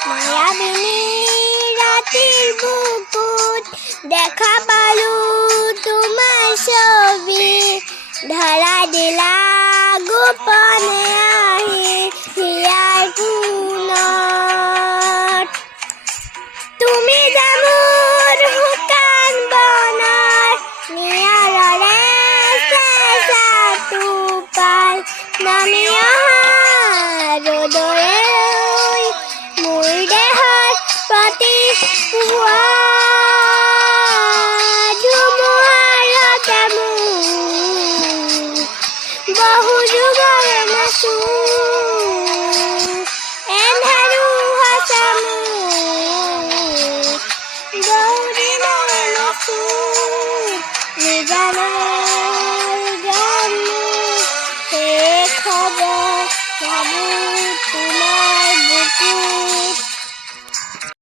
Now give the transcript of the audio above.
মায়াবিনী রাতের বুকুত দেখা পালো তোমার ছবি ধৰা দিলা গোপনে আহি হিয়াৰ